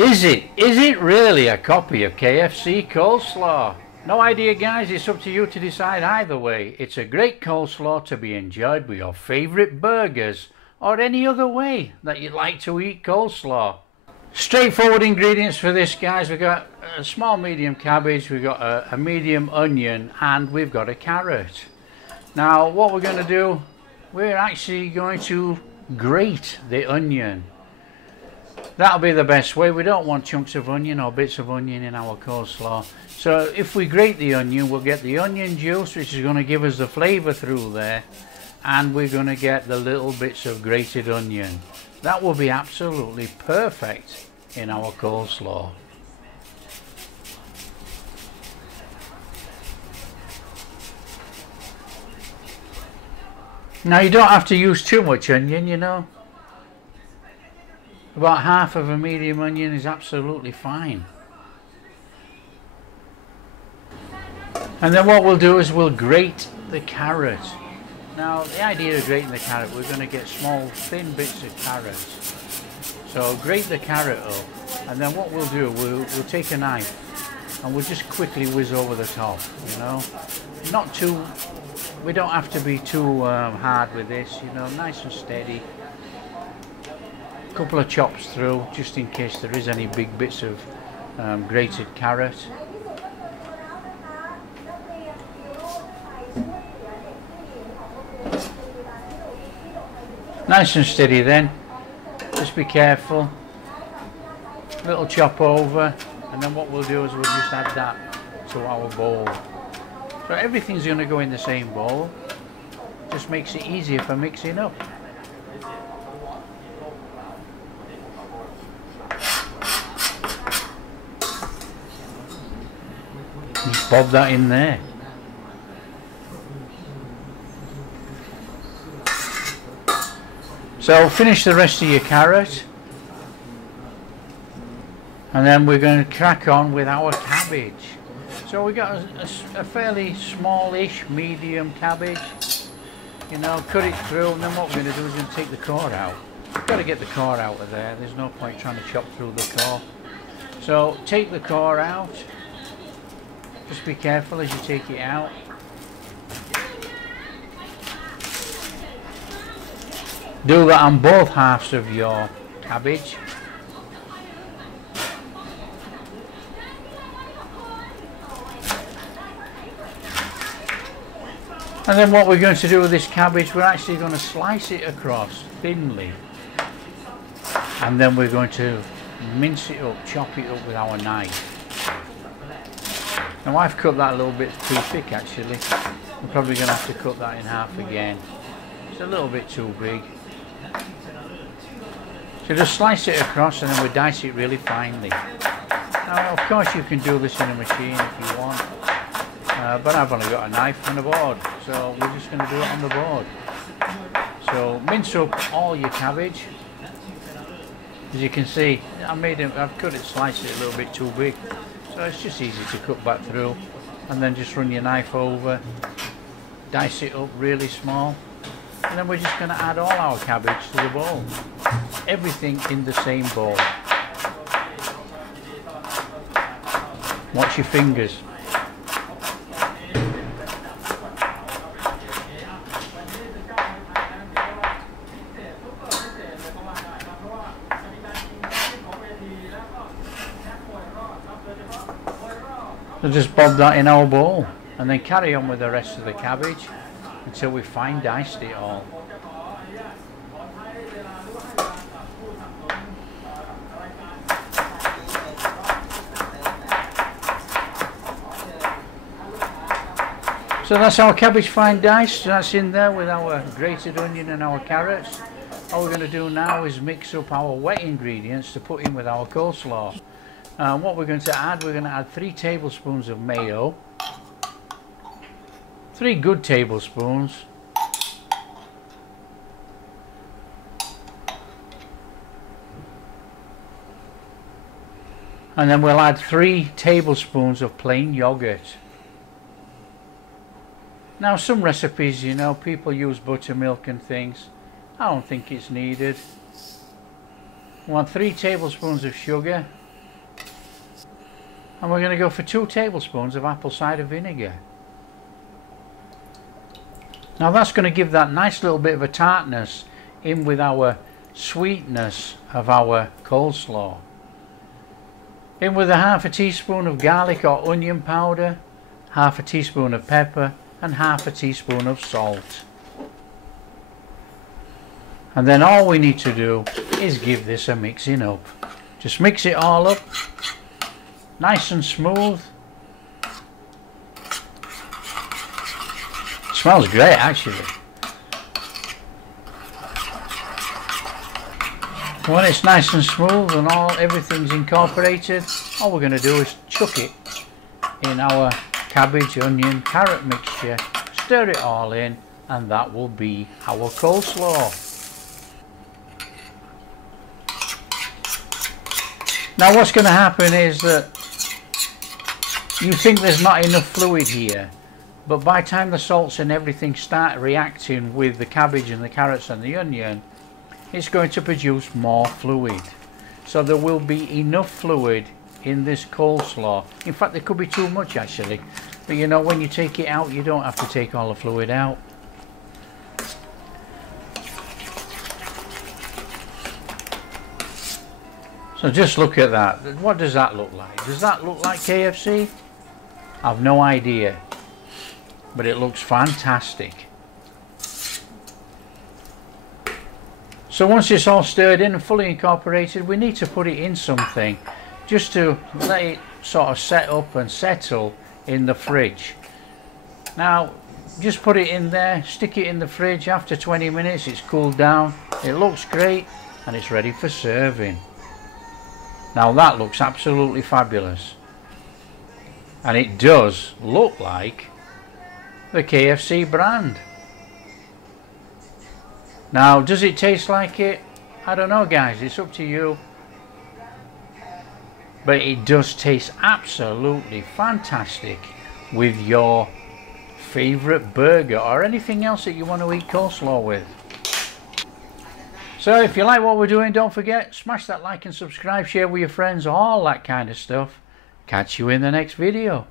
Is it? Is it really a copy of KFC Coleslaw? No idea, guys. It's up to you to decide either way. It's a great coleslaw to be enjoyed with your favourite burgers or any other way that you'd like to eat coleslaw. Straightforward ingredients for this, guys. We've got a small medium cabbage, we've got a medium onion, and we've got a carrot. Now what we're going to do, we're actually going to grate the onion. That'll be the best way. We don't want chunks of onion or bits of onion in our coleslaw. So if we grate the onion, we'll get the onion juice, which is going to give us the flavour through there, and we're going to get the little bits of grated onion. That will be absolutely perfect in our coleslaw. Now you don't have to use too much onion, you know. About half of a medium onion is absolutely fine. And then what we'll do is we'll grate the carrot. Now the idea of grating the carrot, we're going to get small thin bits of carrot. So grate the carrot up, and then what we'll do, we'll take a knife and we'll just quickly whiz over the top, you know. Not too, we don't have to be too hard with this, you know, nice and steady. Couple of chops through just in case there is any big bits of grated carrot. Nice and steady then, just be careful. Little chop over, and then what we'll do is we'll just add that to our bowl. So everything's going to go in the same bowl, just makes it easier for mixing up. Just bob that in there. So finish the rest of your carrot, and then we're going to crack on with our cabbage. So we got a fairly smallish medium cabbage, you know, cut it through, and then what we're going to do is we're going to take the core out. We've got to get the core out of there, there's no point trying to chop through the core. So take the core out. Just be careful as you take it out. Do that on both halves of your cabbage. And then what we're going to do with this cabbage, we're actually going to slice it across thinly. And then we're going to mince it up, chop it up with our knife. Now I've cut that a little bit too thick actually. I'm probably going to have to cut that in half again. It's a little bit too big. So just slice it across and then we dice it really finely. Now of course you can do this in a machine if you want. But I've only got a knife and a board. So we're just going to do it on the board. So mince up all your cabbage. As you can see, I've cut it, sliced it a little bit too big. So it's just easy to cut back through, and then just run your knife over, dice it up really small, and then we're just going to add all our cabbage to the bowl. Everything in the same bowl. Watch your fingers. So just bob that in our bowl and then carry on with the rest of the cabbage until we fine diced it all. So that's our cabbage fine diced, that's in there with our grated onion and our carrots. All we're going to do now is mix up our wet ingredients to put in with our coleslaw. What we're going to add, we're going to add 3 tablespoons of mayo, 3 good tablespoons, and then we'll add 3 tablespoons of plain yogurt. Now some recipes, you know, people use buttermilk and things. I don't think it's needed. We want 3 tablespoons of sugar, And we're going to go for 2 tablespoons of apple cider vinegar. Now that's going to give that nice little bit of a tartness in with our sweetness of our coleslaw. In with a half a teaspoon of garlic or onion powder, half a teaspoon of pepper and half a teaspoon of salt. And then all we need to do is give this a mixing up. Just mix it all up, nice and smooth. Smells great actually. When it's nice and smooth and everything's incorporated, all we're going to do is chuck it in our cabbage, onion, carrot mixture, stir it all in, and that will be our coleslaw. Now what's going to happen is that you think there's not enough fluid here, but by the time the salts and everything start reacting with the cabbage and the carrots and the onion, it's going to produce more fluid. So there will be enough fluid in this coleslaw. In fact, there could be too much actually, but you know, when you take it out, you don't have to take all the fluid out. So just look at that. What does that look like? Does that look like KFC? I've no idea, but it looks fantastic. So once it's all stirred in and fully incorporated, we need to put it in something just to let it sort of set up and settle in the fridge. Now just put it in there, stick it in the fridge. After 20 minutes it's cooled down, it looks great and it's ready for serving. Now that looks absolutely fabulous, and it does look like the KFC brand. Now does it taste like it? I don't know guys, it's up to you, but it does taste absolutely fantastic with your favorite burger or anything else that you want to eat coleslaw with. So if you like what we're doing, don't forget, smash that like and subscribe, share with your friends, all that kind of stuff. Catch you in the next video.